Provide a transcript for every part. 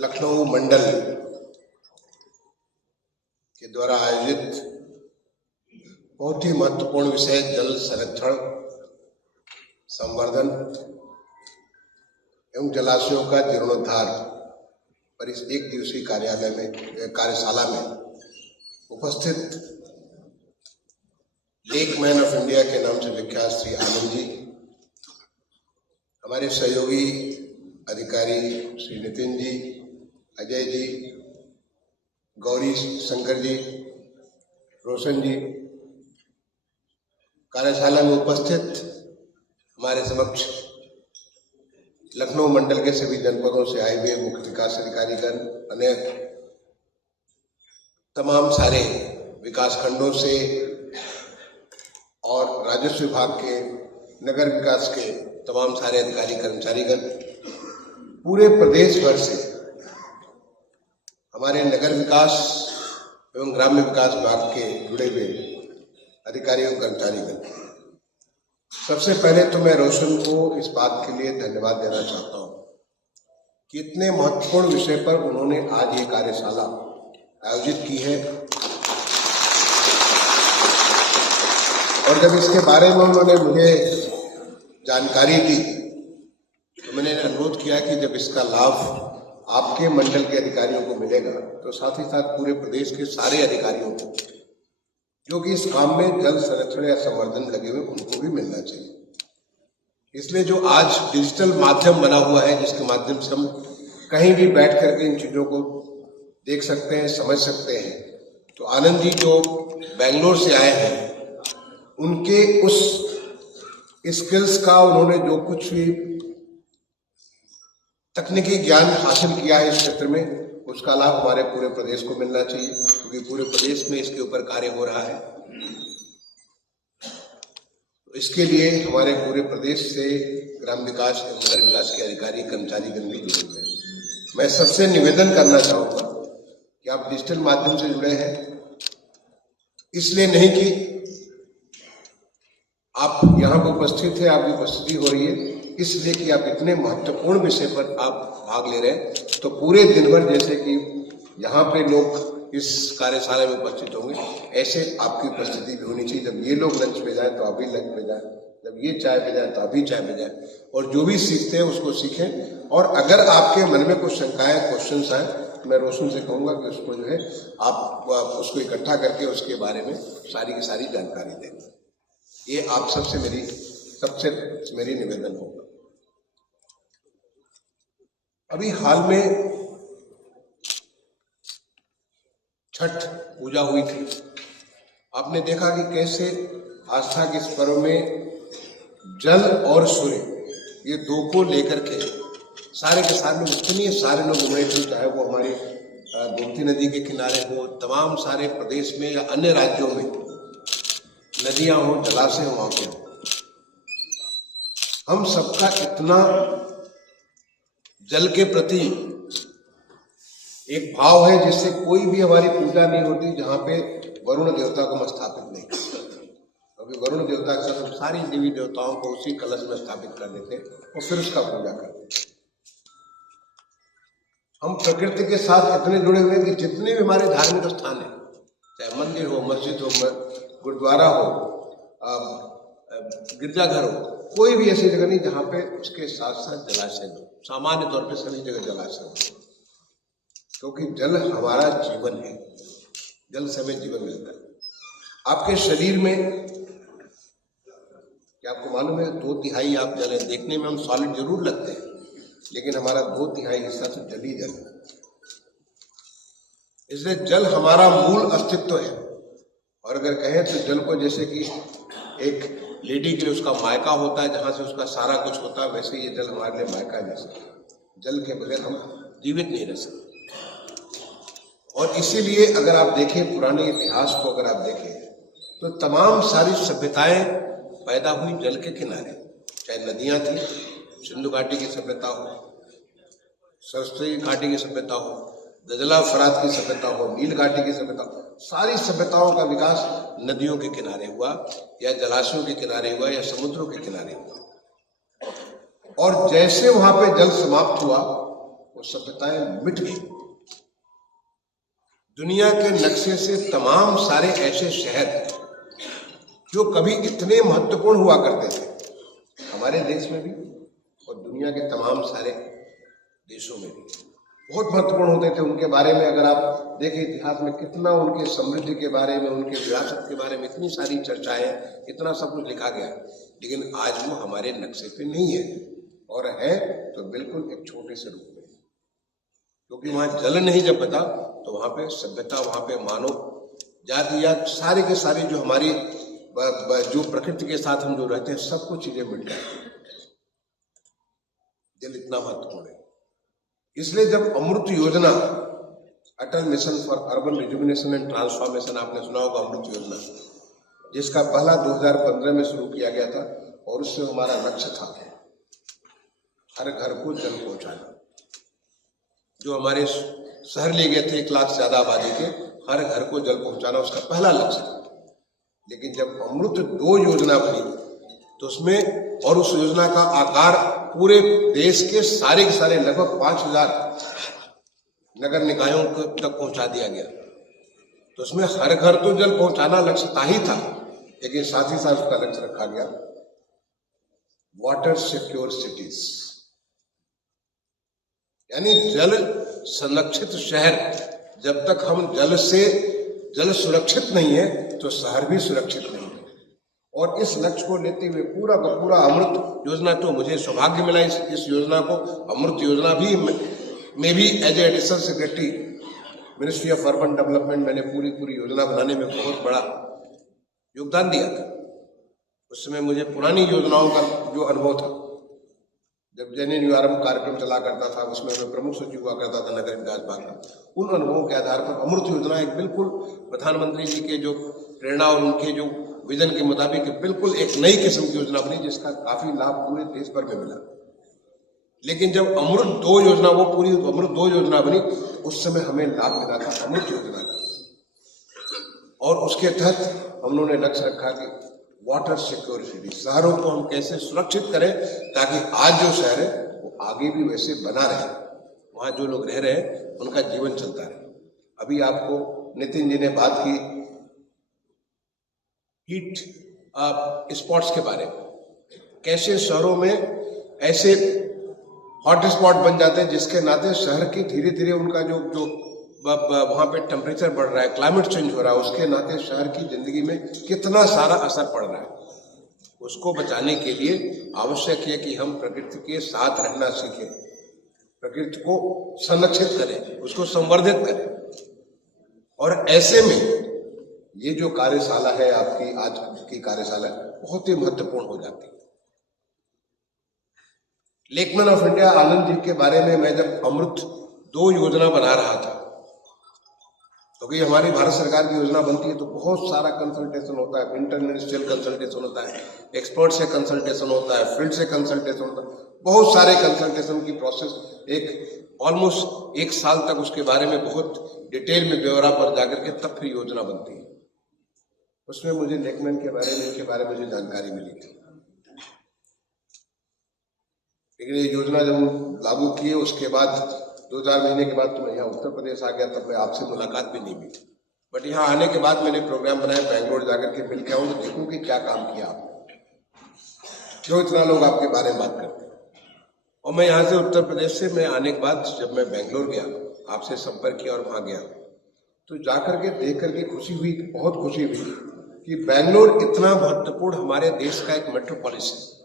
लखनऊ मंडल के द्वारा आयोजित बहुत ही महत्वपूर्ण विषय जल संरक्षण, संवर्धन एवं जलाशयों का जीर्णोद्धार पर इस एक दिवसीय कार्यशाला में उपस्थित लेक मैन ऑफ इंडिया के नाम से विख्यात श्री आनंद जी, हमारे सहयोगी अधिकारी श्री नितिन जी, अजय जी, गौरी शंकर जी, रोशन जी, कार्यशाला में उपस्थित हमारे समक्ष लखनऊ मंडल के सभी जनपदों से आए हुए मुख्य विकास अधिकारीगण, अन्य तमाम सारे विकास खंडों से और राजस्व विभाग के, नगर विकास के तमाम सारे अधिकारी कर्मचारीगण, पूरे प्रदेश भर से हमारे नगर विकास एवं ग्राम्य विकास विभाग के जुड़े हुए अधिकारियों कर्मचारीगण, सबसे पहले तो मैं रोशन को इस बात के लिए धन्यवाद देना चाहता हूं कि इतने महत्वपूर्ण विषय पर उन्होंने आज ये कार्यशाला आयोजित की है। और जब इसके बारे में उन्होंने मुझे जानकारी दी तो मैंने अनुरोध किया कि जब इसका लाभ आपके मंडल के अधिकारियों को मिलेगा तो साथ ही साथ पूरे प्रदेश के सारे अधिकारियों को जो कि इस काम में जल संरक्षण या संवर्धन लगे हुए उनको भी मिलना चाहिए। इसलिए जो आज डिजिटल माध्यम बना हुआ है, जिसके माध्यम से हम कहीं भी बैठ करके इन चीजों को देख सकते हैं, समझ सकते हैं, तो आनंद जी जो बेंगलोर से आए हैं, उनके उस स्किल्स का, उन्होंने जो कुछ भी तकनीकी ज्ञान हासिल किया है इस क्षेत्र में, उसका लाभ हमारे पूरे प्रदेश को मिलना चाहिए, क्योंकि पूरे प्रदेश में इसके ऊपर कार्य हो रहा है। तो इसके लिए हमारे पूरे प्रदेश से ग्राम विकास एवं नगर विकास के अधिकारी कर्मचारीगण भी जुड़े हुए हैं। मैं सबसे निवेदन करना चाहूंगा कि आप डिजिटल माध्यम से जुड़े हैं, इसलिए नहीं कि आप यहाँ पर उपस्थित है, आपकी उपस्थिति हो रही है, इसलिए कि आप इतने महत्वपूर्ण विषय पर आप भाग ले रहे हैं। तो पूरे दिन भर जैसे कि यहाँ पे लोग इस कार्यशाला में उपस्थित होंगे, ऐसे आपकी उपस्थिति भी होनी चाहिए। जब ये लोग लंच पे जाए तो आप भी लंच पे जाए, जब ये चाय पे जाए तो आप भी चाय पे जाए, और जो भी सीखते हैं उसको सीखें। और अगर आपके मन में कुछ शंकाएं, क्वेश्चन आए, तो मैं रोशन से कहूंगा कि उसको जो है आप उसको इकट्ठा करके उसके बारे में सारी की सारी जानकारी दें। ये आप सबसे मेरी निवेदन होगा। अभी हाल में छठ पूजा हुई थी। आपने देखा कि कैसे आस्था के इस पर्व में जल और सूर्य, ये दो को लेकर के सारे के सारे लोग, इतने सारे लोग उमड़े थे, चाहे वो हमारे गोमती नदी के किनारे हो, तमाम सारे प्रदेश में या अन्य राज्यों में नदियां हो, जलाशय हो, वहां पे हम सबका इतना जल के प्रति एक भाव है जिससे कोई भी हमारी पूजा नहीं होती जहां पे वरुण देवता को हम स्थापित नहीं करते, क्योंकि वरुण देवता के साथ हम सारी देवी देवताओं को उसी कलश में स्थापित कर देते और फिर उसका पूजा करते। हम प्रकृति के साथ इतने जुड़े हुए कि जितने भी हमारे धार्मिक स्थान है, चाहे मंदिर हो, मस्जिद हो, गुरुद्वारा हो, गिरजाघर हो, कोई भी ऐसी जगह नहीं जहां पे उसके साथ साथ जलाशय हो। सामान्य तौर पे सभी जगह जलाशय हो, क्योंकि जल हमारा जीवन है, जल से हमें जीवन मिलता है। आपके शरीर में क्या आपको मालूम है 2/3 आप जल है। देखने में हम सॉलिड जरूर लगते हैं, लेकिन हमारा 2/3 हिस्सा तो जल ही जल है। इसलिए जल हमारा मूल अस्तित्व है। और अगर कहें तो जल को जैसे कि एक लेडी के लिए उसका मायका होता है, जहां से उसका सारा कुछ होता है, वैसे ये जल हमारे लिए मायका जैसा। जल के बगैर हम जीवित नहीं रह सकते। और इसीलिए अगर आप देखें पुराने इतिहास को, अगर आप देखें तो तमाम सारी सभ्यताएं पैदा हुई जल के किनारे। चाहे नदियां थी, सिंधु घाटी की सभ्यता हो, सरस्वती घाटी की सभ्यता हो, दजला फरात की सभ्यता हो, नील घाटी की सभ्यता हो, सारी सभ्यताओं का विकास नदियों के किनारे हुआ, या जलाशयों के किनारे हुआ, या समुद्रों के किनारे हुआ। और जैसे वहां पे जल समाप्त हुआ, वो सभ्यताएं मिट गई। दुनिया के नक्शे से तमाम सारे ऐसे शहर जो कभी इतने महत्वपूर्ण हुआ करते थे हमारे देश में भी और दुनिया के तमाम सारे देशों में भी बहुत महत्वपूर्ण होते थे, उनके बारे में अगर आप देखें इतिहास में कितना उनके समृद्धि के बारे में, उनके विरासत के बारे में इतनी सारी चर्चाएं, इतना सब कुछ लिखा गया, लेकिन आज वो हमारे नक्शे पे नहीं है, और है तो बिल्कुल एक छोटे से रूप में, क्योंकि वहां जल नहीं जब बता तो वहां पे सभ्यता, वहां पे मानव जाति या सारे के सारे जो हमारी जो प्रकृति के साथ हम जो रहते हैं सब कुछ चीजें मिट जाती। जल इतना महत्वपूर्ण है, इसलिए जब अमृत योजना, Atal mission for urban rejuvenation and transformation, आपने सुना होगा अमृत योजना, जिसका पहला 2015 में शुरू किया गया था, और उससे हमारा लक्ष्य था हर घर को जल पहुंचाना। जो हमारे शहर लिए गए थे 1 लाख से ज्यादा आबादी के, हर घर को जल पहुंचाना उसका पहला लक्ष्य था। लेकिन जब अमृत 2 योजना बनी तो उसमें, और उस योजना का आकार पूरे देश के सारे लगभग 5000 नगर निकायों तक पहुंचा दिया गया, तो उसमें हर घर तो जल पहुंचाना लक्ष्य ही था, लेकिन साथ ही साथ उसका लक्ष्य रखा गया वाटर सिक्योर सिटीज, यानी जल संरक्षित शहर। जब तक हम जल सुरक्षित नहीं है तो शहर भी सुरक्षित नहीं है। और इस लक्ष्य को लेते हुए पूरा का पूरा अमृत योजना, तो मुझे सौभाग्य मिला इस योजना को, अमृत योजना भी में भी as a additional secretary ministry of urban development मैंने पूरी योजना बनाने में बहुत बड़ा योगदान दिया था। उस समय मुझे पुरानी योजनाओं का जो अनुभव था, जब जननिवारण कार्यक्रम चला करता था उसमें मैं प्रमुख सचिव हुआ करता था नगर विकास विभाग का, उन अनुभवों के आधार पर अमृत योजना एक बिल्कुल प्रधानमंत्री जी के जो प्रेरणा और उनके जो विजन के मुताबिक बिल्कुल एक नई किस्म की योजना बनी, जिसका काफी लाभ पूरे देश भर में मिला। लेकिन जब अमृत 2 योजना, वो पूरी अमृत 2 योजना बनी, उस समय हमें लाभ मिला था अमृत योजना का, और उसके तहत हम लोगों ने लक्ष्य रखा कि वाटर सिक्योरिटी, शहरों को हम कैसे सुरक्षित करें ताकि आज जो शहर है वो आगे भी वैसे बना रहे, वहां जो लोग रह रहे हैं उनका जीवन चलता रहे। अभी आपको नितिन जी ने बात की हीट स्पॉट्स के बारे में, कैसे शहरों में ऐसे हॉट स्पॉट बन जाते हैं जिसके नाते शहर की धीरे धीरे उनका जो वहां पे टेम्परेचर बढ़ रहा है, क्लाइमेट चेंज हो रहा है, उसके नाते शहर की जिंदगी में कितना सारा असर पड़ रहा है। उसको बचाने के लिए आवश्यक है कि हम प्रकृति के साथ रहना सीखें, प्रकृति को संरक्षित करें, उसको संवर्धित करें। और ऐसे में ये जो कार्यशाला है आपकी, आज की कार्यशाला बहुत ही महत्वपूर्ण हो जाती है। लेकमैन ऑफ इंडिया आनंद जी के बारे में मैं जब अमृत 2 योजना बना रहा था, क्योंकि हमारी भारत सरकार की योजना बनती है तो बहुत सारा कंसल्टेशन होता है, इंटर मिनिस्ट्रियल कंसल्टेशन होता है, एक्सपर्ट से कंसल्टेशन होता है, फील्ड से कंसल्टेशन होता है, बहुत सारे कंसल्टेशन की प्रोसेस, एक ऑलमोस्ट 1 साल तक उसके बारे में बहुत डिटेल में ब्यौरा पर जाकर के तब फिर योजना बनती है। उसमें मुझे लेकमैन के बारे में, इनके बारे में मुझे जानकारी मिली थी, लेकिन ये योजना जब हम लागू किए उसके बाद 2-4 महीने के बाद तो मैं यहाँ उत्तर प्रदेश आ गया, तब मैं आपसे मुलाकात भी नहीं हुई। बट यहाँ आने के बाद मैंने प्रोग्राम बनाया बेंगलोर जाकर के मिल के आऊँ तो देखूँ कि क्या काम किया आपने, क्यों इतना लोग आपके बारे में बात करते हैं। और मैं यहाँ से उत्तर प्रदेश से मैं आने के बाद जब मैं बेंगलोर गया, आपसे संपर्क किया और वहाँ गया, तो जाकर के देख करके खुशी हुई, बहुत खुशी हुई कि बेंगलोर इतना महत्वपूर्ण हमारे देश का एक मेट्रोपोलिस है।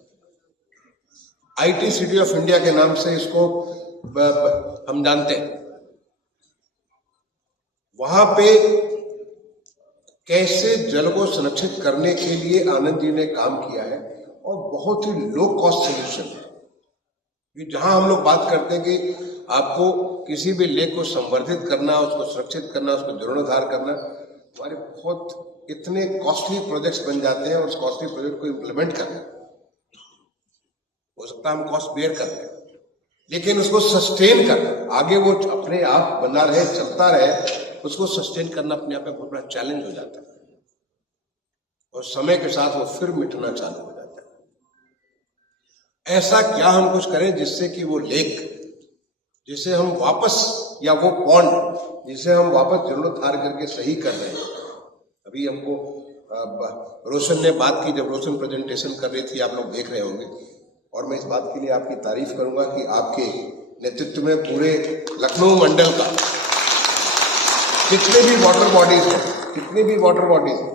IT सिटी ऑफ इंडिया के नाम से इसको हम जानते हैं। वहां पे कैसे जल को संरक्षित करने के लिए आनंद जी ने काम किया है, और बहुत ही लो कॉस्ट सोल्यूशन है। जहां हम लोग बात करते हैं कि आपको किसी भी लेक को संवर्धित करना, उसको सुरक्षित करना, उसको जीर्णोद्धार करना, हमारे बहुत इतने कॉस्टली प्रोजेक्ट्स बन जाते हैं, और उस कॉस्टली प्रोजेक्ट को इम्प्लीमेंट करना, हो सकता है हम कॉस्ट बेयर कर लें, लेकिन उसको सस्टेन करना, आगे वो अपने आप बना रहे, चलता रहे, उसको सस्टेन करना अपने आप में बहुत बड़ा चैलेंज हो जाता है, और समय के साथ वो फिर मिटना चालू हो जाता है। ऐसा क्या हम कुछ करें जिससे कि वो लेक जिसे हम वापस, या वो पॉन्ड जिसे हम वापस जीर्णोद्धार करके सही कर रहे हैं। अभी हमको रोशन ने बात की, जब रोशन प्रेजेंटेशन कर रही थी, आप लोग देख रहे होंगे, और मैं इस बात के लिए आपकी तारीफ करूंगा कि आपके नेतृत्व में पूरे लखनऊ मंडल का जितने भी वाटर बॉडीज हैं,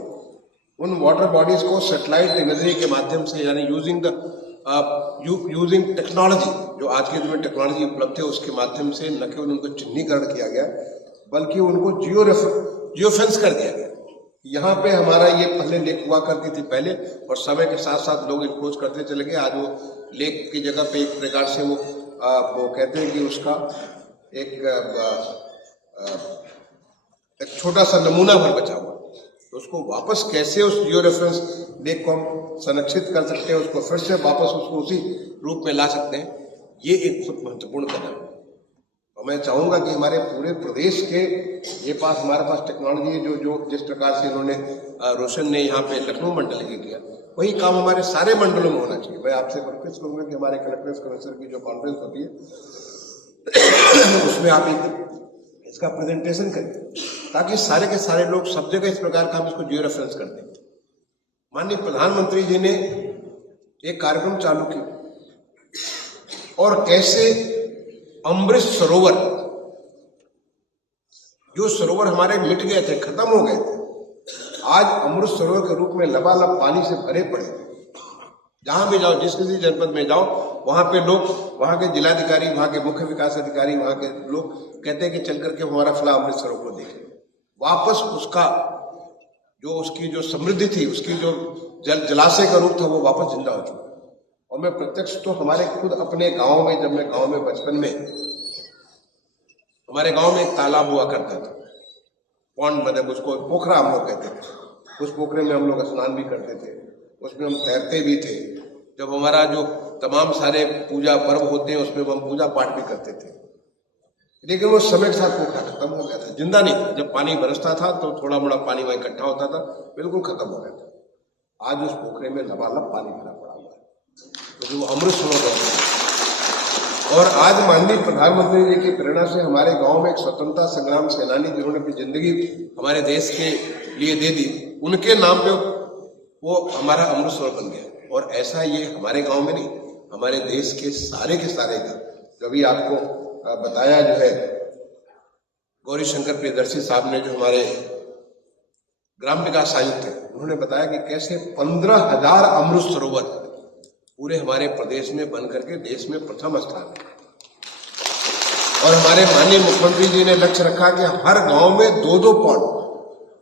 उन वाटर बॉडीज को सैटेलाइट इमेजरी के माध्यम से, यानी यूजिंग टेक्नोलॉजी, जो आज के दिन में टेक्नोलॉजी उपलब्ध है, उसके माध्यम से न केवल उनको चिन्हीकरण किया गया, बल्कि उनको जियो फेंस कर दिया गया। यहाँ पे हमारा ये पहले लेक हुआ करती थी पहले, और समय के साथ साथ लोग इंक्रोच करते चले गए। आज वो लेक की जगह पे एक प्रकार से वो कहते हैं कि उसका एक छोटा सा नमूना भर बचा हुआ, तो उसको वापस कैसे उस जियो रेफरेंस लेक को हम संरक्षित कर सकते हैं, उसको फिर से वापस उसको उसी रूप में ला सकते हैं, ये एक बहुत महत्वपूर्ण कदम है। और मैं चाहूंगा कि हमारे पूरे प्रदेश के हमारे पास टेक्नोलॉजी है, जो जिस प्रकार से इन्होंने रोशन ने यहाँ पे लखनऊ मंडल के किया, वही काम हमारे सारे मंडलों में होना चाहिए। मैं आपसे रिक्वेस्ट करूंगा कि हमारे कलेक्टर्स कमिश्नर की जो कॉन्फ्रेंस होती है उसमें आप इसका प्रेजेंटेशन करें, ताकि सारे के सारे लोग सब जगह इस प्रकार का हम इसको जियो रेफरेंस करते हैं। माननीय प्रधानमंत्री जी ने एक कार्यक्रम चालू किया, और कैसे अमृत सरोवर, जो सरोवर हमारे मिट गए थे, खत्म हो गए थे, आज अमृत सरोवर के रूप में लबालब पानी से भरे पड़े। जहां भी जाओ, जिस किसी जनपद में जाओ, वहां पे लोग, वहां के जिलाधिकारी, वहां के मुख्य विकास अधिकारी, वहां के लोग कहते हैं कि चल करके हमारा फला अमृत सरोवर को देखें। वापस उसका उसकी जो समृद्धि थी, उसकी जो जलाशय का रूप था, वो वापस जिंदा हो चुका। और मैं प्रत्यक्ष तो हमारे खुद अपने गांव में, जब मैं गांव में बचपन में, हमारे गांव में एक तालाब हुआ करता था, पॉन्ड, मतलब उसको पोखरा हम लोग कहते थे। उस पोखरे में हम लोग स्नान भी करते थे, उसमें हम तैरते भी थे। जब हमारा जो तमाम सारे पूजा पर्व होते हैं, उसमें हम पूजा पाठ भी करते थे। लेकिन वो समय के साथ पोखरा खत्म हो गया था, जिंदा नहीं था। जब पानी बरसता था तो थोड़ा मोड़ा पानी वहां इकट्ठा होता था, बिल्कुल खत्म हो गया था। आज उस पोखरे में लबालब पानी भरा पड़ा हुआ है, तो जो अमृत सरोवर है। और आज माननीय प्रधानमंत्री जी की प्रेरणा से हमारे गांव में एक स्वतंत्रता संग्राम सेनानी, जिन्होंने अपनी जिंदगी हमारे देश के लिए दे दी, उनके नाम पे वो हमारा अमृत सरोवर बन गया। और ऐसा ये हमारे गांव में नहीं, हमारे देश के सारे का, जो अभी आपको बताया, जो है गौरी शंकर प्रियदर्शी साहब ने, जो हमारे ग्राम विकास आयुक्त है, उन्होंने बताया कि कैसे 15,000 अमृत सरोवर पूरे हमारे प्रदेश में बन करके देश में प्रथम स्थान है। और हमारे माननीय मुख्यमंत्री जी ने लक्ष्य रखा कि हर गांव में 2-2 पॉन्ड,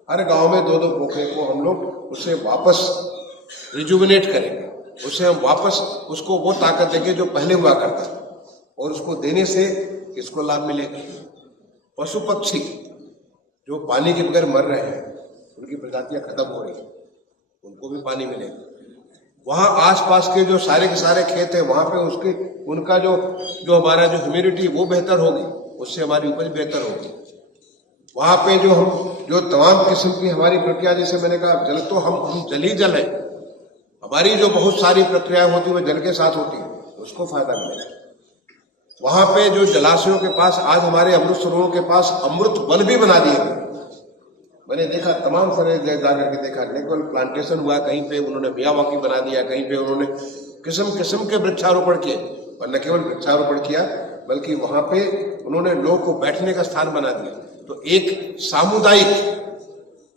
हर गांव में 2-2 पोखरे को हम लोग उसे वापस रिजुविनेट करेंगे, उसे हम वापस उसको वो ताकत देंगे जो पहले हुआ करता था। और उसको देने से किसको लाभ मिलेगा? पशु पक्षी जो पानी के बगैर मर रहे हैं, उनकी प्रजातियां खत्म हो रही हैं, उनको भी पानी मिलेगा। वहां आसपास के जो सारे के सारे खेत है, वहां पे उनका जो हमारा जो ह्यूमिडिटी वो बेहतर होगी, उससे हमारी उपज बेहतर होगी। वहां पे जो तमाम किस्म की हमारी प्रक्रिया, जैसे मैंने कहा, जल तो हम जल ही जल है, हमारी जो बहुत सारी प्रक्रियाएं होती है वो जल के साथ होती है, उसको फायदा मिलेगा। वहां पे जो जलाशयों के पास, आज हमारे अमृत सरोवरों के पास अमृत वन भी बना दिए गए। मैंने देखा, तमाम सारे जाकर के देखा, न केवल प्लांटेशन हुआ, कहीं पे उन्होंने मियावाकी बना दिया, कहीं पे उन्होंने किस्म किस्म के वृक्षारोपण किए। और न केवल वृक्षारोपण किया, बल्कि वहां पे उन्होंने लोगों को बैठने का स्थान बना दिया। तो एक सामुदायिक,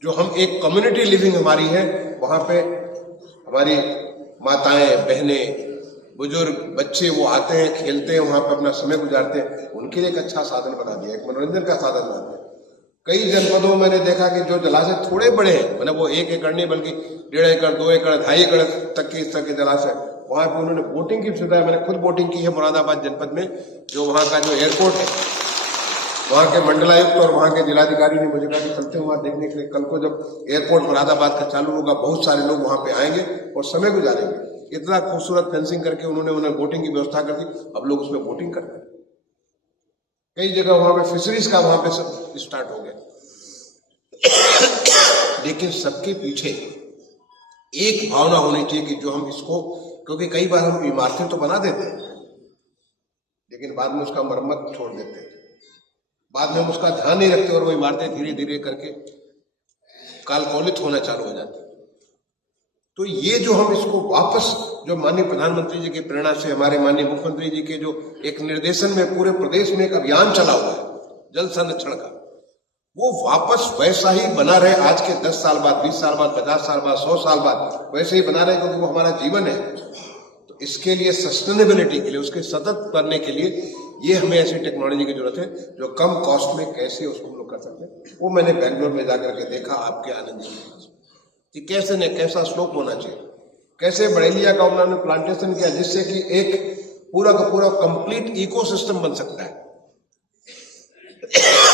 जो हम एक कम्युनिटी लिविंग हमारी है, वहां पे हमारी माताएं, बहनें, बुजुर्ग, बच्चे वो आते हैं, खेलते हैं, वहां पे अपना समय गुजारते हैं। उनके लिए एक अच्छा साधन बना दिया, एक मनोरंजन का साधन बना दिया। कई जनपदों में मैंने देखा कि जो जलाशय थोड़े बड़े हैं, मतलब वो 1 एकड़ नहीं बल्कि 1.5 एकड़, 2 एकड़, 2.5 एकड़ तक के इस तरह के जलाशय, वहां पे उन्होंने बोटिंग की सुविधा, मैंने खुद बोटिंग की है मुरादाबाद जनपद में। जो वहां का जो एयरपोर्ट है, वहां के मंडलायुक्त और वहां के जिलाधिकारी ने मुझे कहा कि चलते हैं वहां देखने के लिए। कल को जब एयरपोर्ट मुरादाबाद का चालू होगा, बहुत सारे लोग वहां पे आएंगे और समय गुजारेंगे। इतना खूबसूरत फेंसिंग करके उन्होंने बोटिंग की व्यवस्था कर दी, अब लोग उसमें बोटिंग करते हैं। कई जगह वहां पे फिशरीज का वहां पे सब स्टार्ट हो गया। लेकिन सबके पीछे एक भावना होनी चाहिए कि जो हम इसको, क्योंकि कई बार हम इमारतें तो बना देते हैं, लेकिन बाद में उसका मरम्मत छोड़ देते हैं, बाद में हम उसका ध्यान नहीं रखते और वो इमारतें धीरे धीरे करके कालकौलित होना चालू हो जाती। तो ये जो हम इसको वापस, जो माननीय प्रधानमंत्री जी की प्रेरणा से, हमारे माननीय मुख्यमंत्री जी के जो एक निर्देशन में पूरे प्रदेश में एक अभियान चला हुआ है जल संरक्षण का, वो वापस वैसा ही बना रहे आज के 10 साल बाद, 20 साल बाद, 50 साल बाद, 100 साल बाद वैसे ही बना रहे, क्योंकि वो हमारा जीवन है। तो इसके लिए सस्टेनेबिलिटी के लिए, उसके सतत करने के लिए ये हमें ऐसी टेक्नोलॉजी की जरूरत है जो कम कॉस्ट में कैसे उसको हम लोग कर सकते हैं। वो मैंने बेंगलोर में जाकर के देखा आपके आनंद जी कि कैसे न कैसा स्लोप होना चाहिए, कैसे बड़ेलिया का उन्होंने प्लांटेशन किया जिससे कि एक पूरा का पूरा कंप्लीट इकोसिस्टम बन सकता है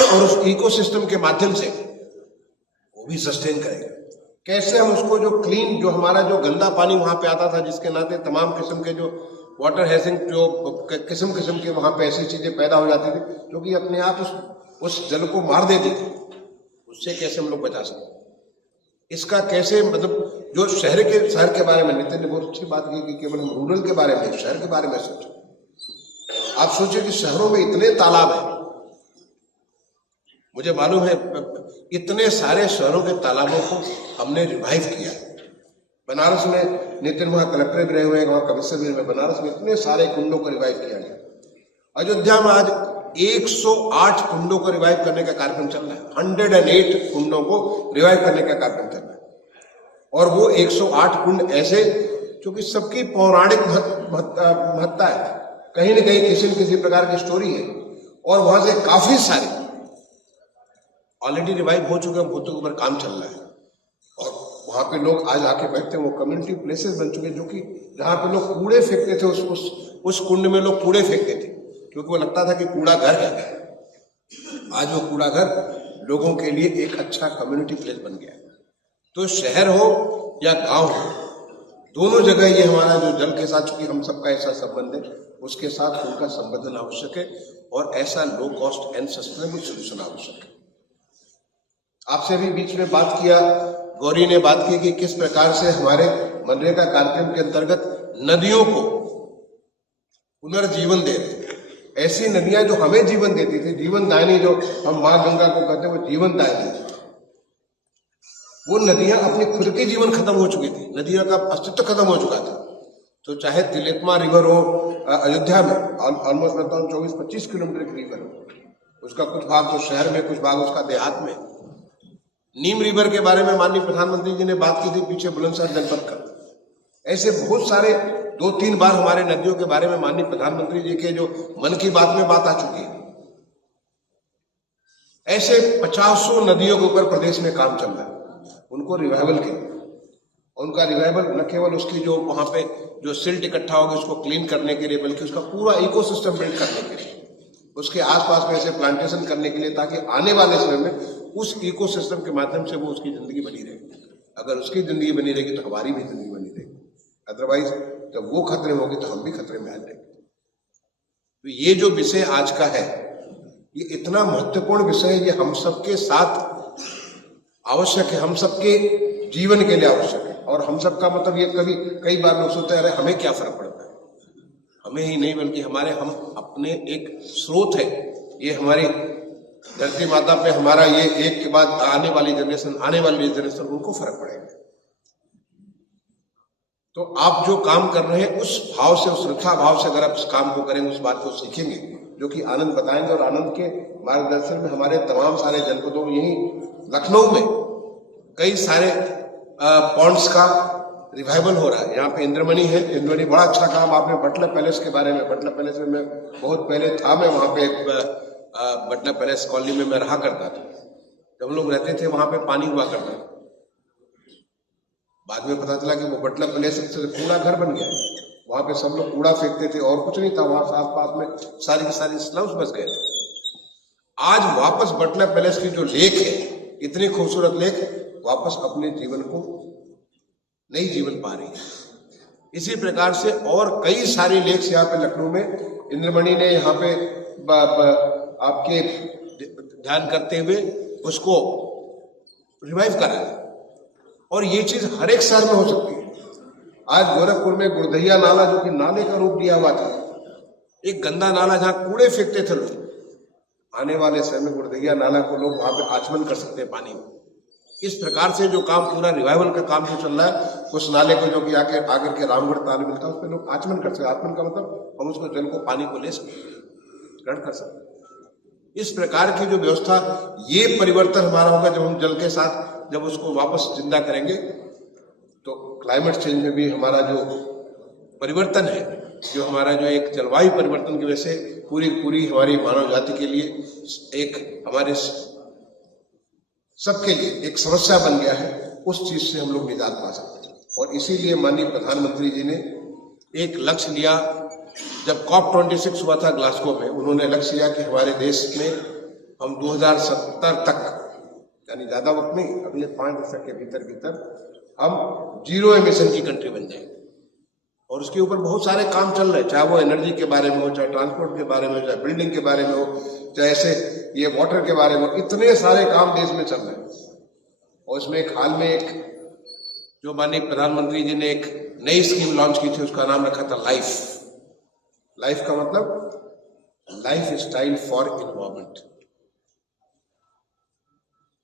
और उस इकोसिस्टम के माध्यम से वो भी सस्टेन करेगा। कैसे हम उसको जो क्लीन, जो हमारा जो गंदा पानी वहां पे आता था, जिसके नाते तमाम किस्म के जो वाटर हैजिंग, जो किस्म किस्म के वहां पे ऐसी चीजें पैदा हो जाती थी जो कि अपने आप उस जल को मार देती थी, उससे कैसे हम लोग बचा सकते। इसका कैसे, मतलब जो शहर के बारे में नितिन ने बहुत अच्छी बात की कि केवल हम रूरल के बारे में, शहर के बारे में सोचो। आप सोचिए कि शहरों में इतने तालाब हैं, मुझे मालूम है इतने सारे शहरों के तालाबों को हमने रिवाइव किया। बनारस में नितिन वहां कलेक्टर भी रहे हुए हैं, वहां कमिश्नर भी रहे, बनारस में इतने सारे कुंडों को रिवाइव किया गया। अयोध्या में आज 108 कुंडों को रिवाइव करने का कार्यक्रम चल रहा है, 108 कुंडों को रिवाइव करने का कार्यक्रम चल रहा है। और वो 108 कुंड ऐसे जो कि सबकी पौराणिक महत्ता है, कहीं न कहीं किसी न किसी प्रकार की स्टोरी है, और वहां से काफी सारे ऑलरेडी रिवाइव हो चुके हैं, भूतों के ऊपर काम चल रहा है। और वहां पे लोग आज आके बैठते हैं, वो कम्युनिटी प्लेसेस बन चुके हैं, जो कि जहां पे लोग कूड़े फेंकते थे, उस कुंड में लोग कूड़े फेंकते थे क्योंकि वो लगता था कि कूड़ा घर है। आज वो कूड़ा घर लोगों के लिए एक अच्छा कम्युनिटी प्लेस बन गया है। तो शहर हो या गांव हो, दोनों जगह ये हमारा जो जल के साथ, चूंकि हम सबका ऐसा संबंध है, उसके साथ उनका संबंधन आवश्यक है और ऐसा low cost and sustainable solution आवश्यक है। आपसे भी बीच में बात किया, गौरी ने बात की कि किस प्रकार से हमारे मनरेगा कार्यक्रम के अंतर्गत नदियों को पुनर्जीवन दे रहे। ऐसी नदियां जो हमें जीवन देती थी, जीवन दायनी, जो हम मां गंगा को कहते हैं, वो जीवन दायनी, वो नदियां अपनी खुद के जीवन खत्म हो चुकी थी, नदियों का अस्तित्व खत्म हो चुका था। तो चाहे तिलोत्तमा रिवर हो अयोध्या में, ऑलमोस्ट बताता हूँ 24-25 किलोमीटर की रिवर हो, उसका कुछ भाग तो शहर में, कुछ भाग उसका देहात में। नीम रिवर के बारे में माननीय प्रधानमंत्री जी ने बात की थी पीछे बुलंदशहर जनपद का। ऐसे बहुत सारे 2-3 बार हमारे नदियों के बारे में माननीय प्रधानमंत्री जी के जो मन की बात में बात आ चुकी है। ऐसे 50 नदियों के ऊपर प्रदेश में काम चल रहा है, उनको रिवाइवल के, उनका रिवाइवल न केवल उसकी जो वहां पे जो सिल्ट इकट्ठा होगी उसको क्लीन करने के लिए, बल्कि उसका पूरा इकोसिस्टम बिल्ड करने के लिए, उसके आसपास में ऐसे प्लांटेशन करने के लिए, ताकि आने वाले समय में उस इकोसिस्टम के माध्यम से वो उसकी जिंदगी बनी रहेगी। अगर उसकी जिंदगी बनी रहेगी तो हमारी भी जिंदगी बनी रहेगी, अदरवाइज जब वो खतरे में होगी तो हम भी खतरे में आ जाएंगे। तो ये जो विषय आज का है, ये इतना महत्वपूर्ण विषय है, ये हम सबके साथ आवश्यक है, हम सबके जीवन के लिए आवश्यक है। और हम सबका मतलब, ये कई बार लोग सोचते हैं अरे हमें क्या फर्क पड़ता है, हमें ही नहीं बल्कि हम अपने एक स्रोत है, ये हमारी धरती माता पे हमारा ये एक के बाद आने वाली जनरेशन उनको फर्क पड़ेगा। तो आप जो काम कर रहे हैं उस भाव से, उस श्रद्धा भाव से अगर आप इस काम को करेंगे, उस बात को सीखेंगे जो कि आनंद बताएंगे, और आनंद के मार्गदर्शन में हमारे तमाम सारे जनपदों में, यही लखनऊ में कई सारे पॉन्ड्स का रिवाइवल हो रहा है। यहाँ पे इंद्रमणि है, इंद्रमणि बड़ा अच्छा काम। आपने बटलर पैलेस के बारे में, बटलर पैलेस में मैं बहुत पहले था, मैं वहां पे बटलर पैलेस कॉलोनी में मैं रहा करता था। जब हम लोग रहते थे वहां पे पानी हुआ करता था, बाद में पता चला कि वो बटलर पैलेस से कूड़ा घर बन गया। वहां पे सब लोग कूड़ा फेंकते थे और कुछ नहीं था, वहां आस पास में सारी की सारी स्लम्स बस गए थे। आज वापस बटलर पैलेस की जो लेक है, इतनी खूबसूरत लेक, वापस अपने जीवन को नई जीवन पा रही है। इसी प्रकार से और कई सारी लेक्स यहाँ पे लखनऊ में इंद्रमणि ने यहाँ पे आपके ध्यान करते हुए उसको रिवाइव करा है। और ये चीज हर एक शहर में हो सकती है। आज गोरखपुर में गुरदैया नाला, जो कि नाले का रूप लिया हुआ था, एक गंदा नाला जहां कूड़े फेंकते थे लोग, आने वाले समय में गुड़दैया नाला को लोग वहां पे आचमन कर सकते हैं पानी में। इस प्रकार से जो काम, पूरा रिवाइवल का काम जो चल रहा है, उस नाले को जो कि आगे के रामगढ़ ताल मिलता है, उस पर लोग आचमन कर सकते हैं। आचमन का मतलब हम उसको जल को, पानी को ले सकते हैं, ग्रहण कर सकते हैं। इस प्रकार की जो व्यवस्था, ये परिवर्तन हमारा होगा जब हम जल के साथ जब उसको वापस जिंदा करेंगे, तो क्लाइमेट चेंज में भी हमारा जो परिवर्तन है, जो हमारा जो एक जलवायु परिवर्तन की वजह से पूरी हमारी मानव जाति के लिए एक, हमारे सबके लिए एक समस्या बन गया है, उस चीज से हम लोग निजात पा सकते हैं। और इसीलिए माननीय प्रधानमंत्री जी ने एक लक्ष्य लिया। जब COP26 हुआ था ग्लासगो में, उन्होंने लक्ष्य लिया कि हमारे देश में हम 2070 तक, यानी ज्यादा वक्त नहीं, अगले 5 दशक के भीतर हम 0 एमिशन की कंट्री बन जाएंगे। और उसके ऊपर बहुत सारे काम चल रहे हैं, चाहे वो एनर्जी के बारे में हो, चाहे ट्रांसपोर्ट के बारे में हो, चाहे बिल्डिंग के बारे में हो, चाहे ऐसे ये वाटर के बारे में, इतने सारे काम देश में चल रहे हैं। और इसमें एक हाल में एक जो माननीय प्रधानमंत्री जी ने एक नई स्कीम लॉन्च की थी, उसका नाम रखा था लाइफ का मतलब लाइफ स्टाइल फॉर इन्वायरमेंट।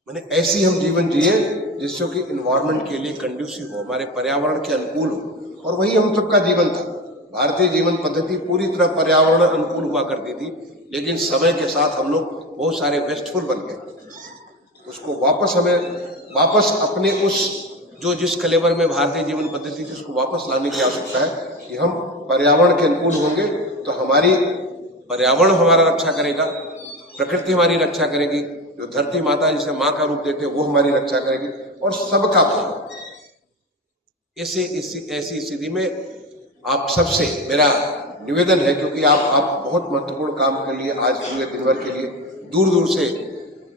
माने ऐसी हम जीवन जिए जिससे कि इन्वायरमेंट के लिए कंड्यूसिव हो, हमारे पर्यावरण के अनुकूल हो। और वही हम सबका जीवन था। भारतीय जीवन पद्धति पूरी तरह पर्यावरण अनुकूल हुआ करती थी, लेकिन समय के साथ हम लोग बहुत सारे वेस्टफुल बन गए। उसको वापस अपने उस जो जिस कलेवर में भारतीय जीवन पद्धति थी, उसको वापस लाने की आवश्यकता है कि हम पर्यावरण के अनुकूल होंगे तो हमारी पर्यावरण हमारा रक्षा करेगा, प्रकृति हमारी रक्षा करेगी, जो धरती माता जिसे माँ का रूप देते हैं वो हमारी रक्षा करेगी, और सबका भला। ऐसी स्थिति में आप सबसे मेरा निवेदन है, क्योंकि आप बहुत महत्वपूर्ण काम के लिए आज पूरे दिन भर के लिए दूर से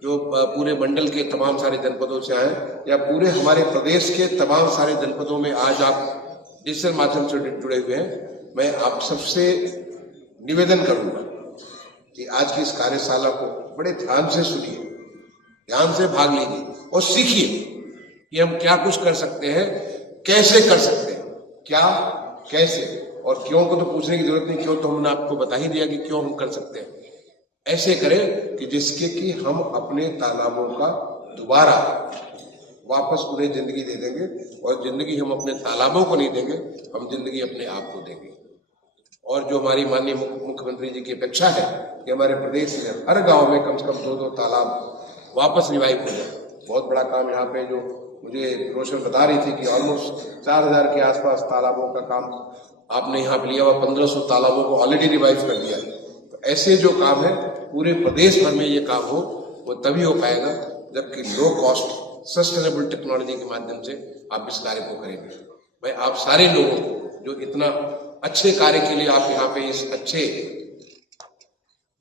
जो पूरे मंडल के तमाम सारे जनपदों से आए, या पूरे हमारे प्रदेश के तमाम सारे जनपदों में आज आप डिजिटल माध्यम से जुड़े हुए हैं। मैं आप सबसे निवेदन करूंगा कि आज की इस कार्यशाला को बड़े ध्यान से सुनिए, ध्यान से भाग लीजिए और सीखिए कि हम क्या कुछ कर सकते हैं, कैसे कर सकते हैं, क्या कैसे और क्यों को तो पूछने की जरूरत नहीं, क्यों तो हमने आपको बता ही दिया कि क्यों हम कर सकते हैं। ऐसे करें कि जिसके कि हम अपने तालाबों का दोबारा वापस उन्हें जिंदगी दे देंगे, और जिंदगी हम अपने तालाबों को नहीं देंगे, हम जिंदगी अपने आप को देंगे। और जो हमारी माननीय मुख्यमंत्री जी की अपेक्षा है कि हमारे प्रदेश में हर गांव में कम से कम 2-2 तालाब वापस रिवाइव हो जाए। बहुत बड़ा काम यहाँ पे जो मुझे रोशन बता रही थी कि ऑलमोस्ट 4000 के आसपास तालाबों का काम आपने यहाँ पे लिया हुआ, 1500 तालाबों को ऑलरेडी रिवाइव कर दिया है। तो ऐसे जो काम है पूरे प्रदेश भर में ये काम हो, वो तभी हो पाएगा जबकि लो कॉस्ट सस्टेनेबल टेक्नोलॉजी के माध्यम से आप इस कार्य को करेंगे। मैं आप सारे लोगों को जो इतना अच्छे कार्य के लिए आप यहाँ पे, इस अच्छे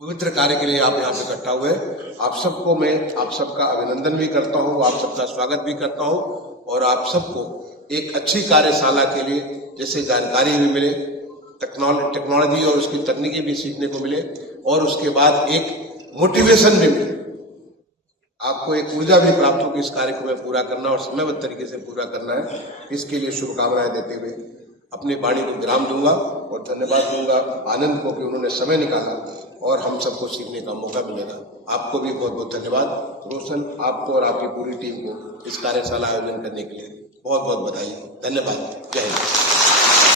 पवित्र कार्य के लिए आप यहाँ पे इकट्ठा हुए, आप सबको मैं आप सबका अभिनंदन भी करता हूँ, आप सबका स्वागत भी करता हूँ, और आप सबको एक अच्छी कार्यशाला के लिए जैसे जानकारी भी मिले, टेक्नोलॉजी और उसकी तकनीकी भी सीखने को मिले, और उसके बाद एक मोटिवेशन भी मिले, आपको एक ऊर्जा भी प्राप्त हो कि इस कार्य को मैं पूरा करना और समयबद्ध तरीके से पूरा करना है। इसके लिए शुभकामनाएं देते हुए अपनी वाणी को विराम दूंगा और धन्यवाद दूंगा आनंद को कि उन्होंने समय निकाला और हम सबको सीखने का मौका मिलेगा। आपको भी बहुत बहुत धन्यवाद। रोशन, आपको और आपकी पूरी टीम को इस कार्यशाला आयोजन करने के लिए बहुत बहुत बधाई। धन्यवाद। जय हिंद।